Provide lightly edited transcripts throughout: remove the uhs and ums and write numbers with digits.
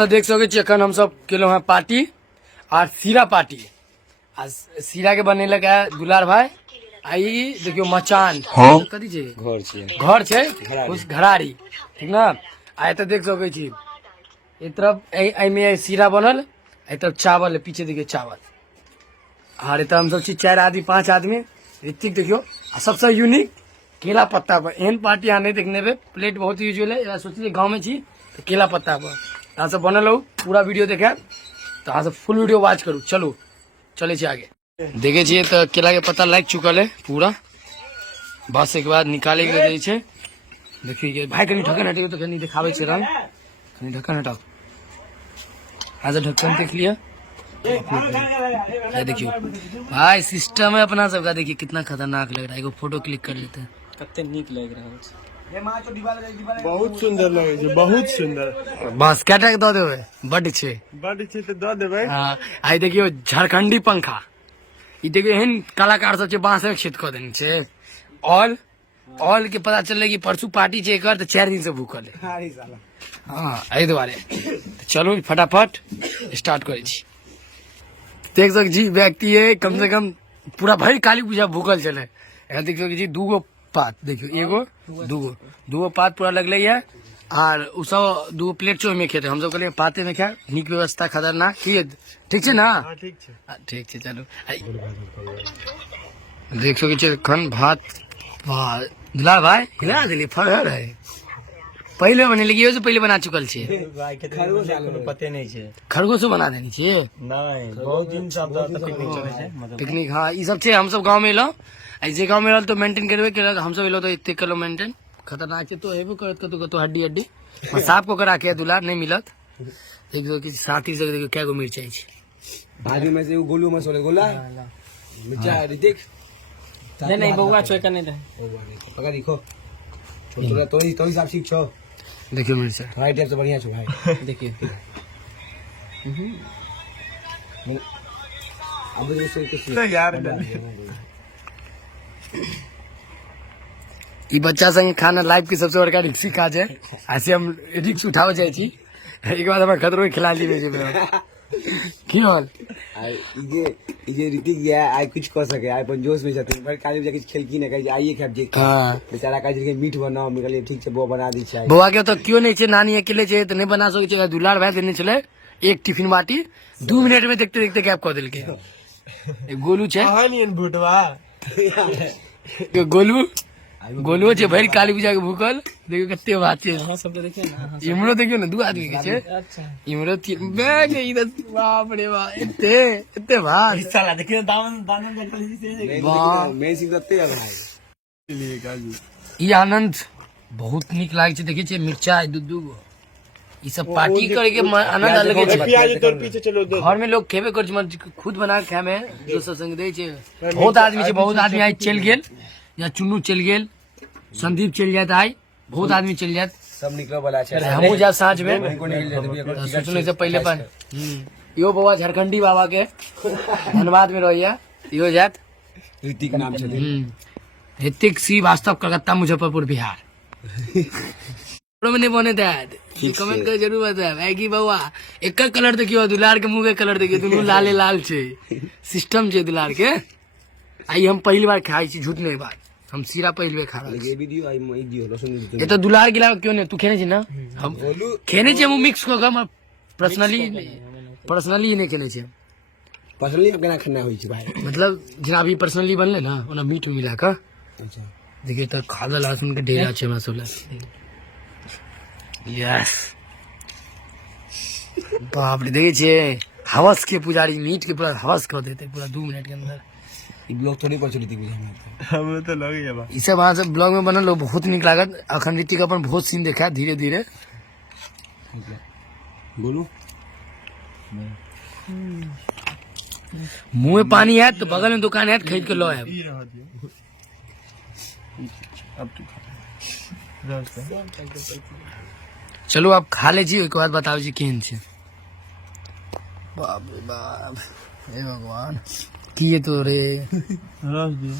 तो देख सके अखन हम सब केलो हैं पार्टी और सीरा पार्टी आ सीरा के बने लगा दुलार भाई आई देखियो मचान कथी छे घर छे उस घरारी ठीक ना आए तो देख सके छी एक तरफ में सीरा बनल एक तरफ चावल है पीछे देखिए चावल और हम सब छी 4 आदमी 5 आदमी ऋतिक देखियो सबसे यूनिक केला पत्ता पर एहन पार्टी यहाँ नहीं देखने पे प्लेट बहुत यूजुअल है सोचिए गाँव में छी तो केला पत्ता पर यहाँ से बनल हो पूरा वीडियो देखे तो यहाँ से फुल वीडियो वॉच करूँ चलो चले आगे देखे छे तो केला के पत्ता लग चुकल है पूरा बस एक बाद निकाले के देखिए भाई कहीं ढक्कन हटे तो कहीं दिखावे छे रंग कहीं ढक्कन हटाओ आज ढक्कन देख लिया देखियो भाई सिस्टम है अपना सबका देखिए कितना खतरनाक लग रहा है फोटो क्लिक कर लेते हैं कते नीक लग रहा है बहुत सुंदर लगे छे बहुत सुंदर बस कैटा के दो देवे बड छे तो दो देवे हां आई देखियो झारखंडी पंखा ई देखियो एहन कलाकार सब छे बांस में छेद कर देने छे ऑल के पता चल कि परसू पार्टी छे एकर तो 4 दिन से भूखल है हां एहि दुआरे चलो फटाफट स्टार्ट करे छी देख सक जी व्यक्ति है कम से कम पूरा भरी काली पूजा भूखल चले यहाँ देखियो जी 2 पात देखियो एगो दूगो पात पूरा लगले है और उ सब 2 प्लेट चो में खेते हम सब कहलिए पाते में खा नीक व्यवस्था खतरनाक ठीक है ना ठीक है चलो देख सके खन भात दुलार भाई हिला दिली फर है पहले बने लगी से पहले बना चुकल छे पते नहीं छे खरगोशो बना देनी छे नहीं बहुत दिन से पिकनिक चले छे पिकनिक हाँ ये सब छे हम सब गांव में लो ऐसे गांव में तो मेंटेन करबे के हम सब लो तो इतने किलो मेंटेन खतरनाक है तो हेबो करत तो हड्डी सांप को करा के दुलार नहीं मिलत एक दो की साथी से देखो क्या गो मिर्चाई छे भाजी में से गोलू मसाला गोला मिर्चा ऋतिक नहीं बउआ छोय का नहीं दे पका देखो छोटा तो हिसाब सीख छो देखियो मिर्चा राइट टाइप से बढ़िया छो भाई देखिए अब तो यार ई बच्चा संगे खाना लाइफ की सबसे बड़का रिक्स काज है ऐसे हम रिक्स उठाव जाए छी एक बार हमरा खतरो खिला ली की हाल ये ऋतिक गया आई कुछ कर सके आई अपन जोश में जाते पर काली जाके खेल की ना कही आइए खाब जे हां बेचारा का जे मीट बनाओ निकले ठीक से वो बना दी छै बुआ के तो क्यों नहीं छे नानी अकेले छे तो नहीं बना सके छे दुलार भाई देने चले एक टिफिन बाटी 2 मिनट में देखते देखते गैप कर देलके गोलू छे कहानियन भूटवा गोलू छे भरी काली पूजा के भूखल देखियो कते बात छे हां सब तो देखिए ना इमरो देखियो ना 2 आदमी के छे अच्छा इमरो बैग इधर बाप रे बाप इतने भाग साला देखिए दामन से वाह मैं सीख दते है भाई लिए काजू ई आनंद बहुत निक लागे छे देखिए छे मिर्चा दू गो ई सब पार्टी करे के आनंद अलग है प्याज तोर पीछे चलो घर में लोग खेबे कर छे खुद बना के खाए में दोस्त संग दे छे बहुत आदमी आई चल गेल या चुन्नू चल गेल संदीप चल जाता है बहुत आदमी चल जात सब निकलो वाला छै हमहू जा साँझ में सोचने से पहले पर यो बाबा झारखंडी बाबा के धनबाद में रहिया यो जात ऋतिक नाम छै ऋतिक श्रीवास्तव कलकत्ता मुजफ्फरपुर बिहार में नहीं बने दैट कमेंट कर जरूर बताए भाई की बाबा एक कलर देखियो दुलार के मुंह के कलर देखियो दुनू लाले लाल छे सिस्टम छे दुलार के आई हम पहली बार खाई छी झूठ नहीं बात हम सीरा पहली बार खा रहा ये वीडियो आई मैं दियो लसन ये तो दुलार गिला क्यों नहीं तू खेने छी ना हम खेने छी हम मिक्स को हम पर्सनली नहीं खेने छी पर्सनली केना खाना होई छै भाई मतलब जना अभी पर्सनली बनले ना ओना मीट में मिला के अच्छा देखिए तो खादा लहसुन के ढेरा छे मसाला यस बाप रे देखिए छे हवस के पुजारी मीट के पूरा हवस कर देते पूरा 2 मिनट के अंदर ई ब्लॉग थोड़ी पर चलती बुझा हमें तो लगे जाबा ई सब वहां से ब्लॉग में बनल बहुत निक लागत अखन ऋतिक अपन बहुत सीन देखा धीरे धीरे बोलू मुंह में पानी है तो बगल में दुकान है खरीद के लो है चलो आप खा ले जी एक बात बताओ जी केहन छे बाप रे बाप हे भगवान किए तो रे रस दियो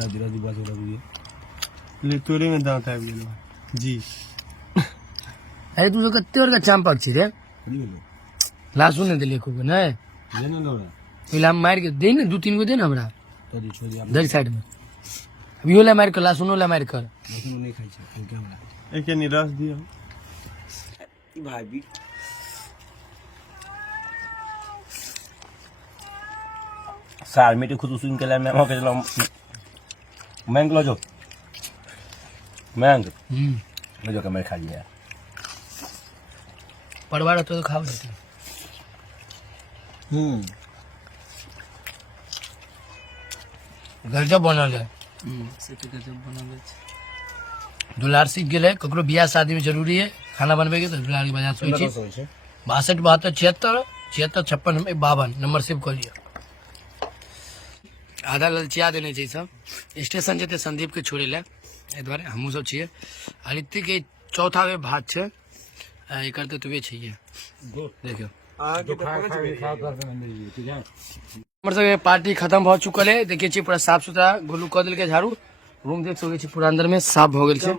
राजी बाजू लगी ले तोरे में दांत आ गेल जी अरे तू तो कत्ते और का चांपक छी रे लहसुन नहीं दिलिए खूब नहीं पहले हम मार के दे ना 2-3 गो दे ना हमरा इधर साइड में अभी होला मार कर लहसुन होला मार कर एक नहीं रस दियो भाई सार मीठे खुद उसून के लिए मैं वहाँ के चला मैंग लो जो मैंग लो जो का मैं खा लिया परवार तो खाओ देते गजब बनल है दुलार सीख गए ककरो बियाह शादी में जरूरी है खाना बनबे के तो दुलार के बजा सोची 62 72 76 76 56 52 नंबर सेव कर लिया आधा ललचिया देने चाहिए सब स्टेशन जेते संदीप के छोड़े ला ए द्वारे हमहू सब छिए आदित्य के चौथा वे भात छे ए करते तुवे छिए देखियो हमर सब पार्टी खत्म हो चुकल है देखिए छी पूरा साफ सुथरा गोलू क दिल के झाड़ू रूम देख सके छी पूरा अंदर में साफ हो गेल छे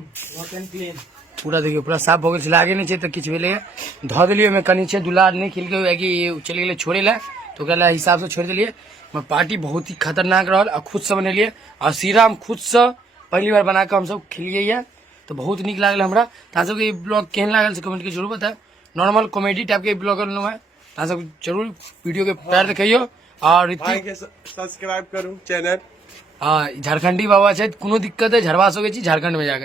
पूरा देखियो पूरा साफ हो गेल छे लागे नहीं छे त किछ भेले ध देलियो में कनी छे दुलार नहीं खिल के कि चल गेले छोड़े ला तो कहला हिसाब से छोड़ दिलिए मैं पार्टी बहुत ही खतरनाक रहल और खुद से बनेलिए और सीरा हम खुद से पहली बार बना के हम सब खिलिए ये तो बहुत निक लागल हमरा ता सब के ब्लॉग केहन लागल से कमेंट के जरूर बताएं नॉर्मल कॉमेडी टाइप के ब्लॉग करनो है ता सब जरूर वीडियो के प्यार दिखाइयो और ऋतिक सब्सक्राइब करूं चैनल झारखंडी बाबा छे कोनो दिक्कत है झरवा सके छी झारखंड में जाके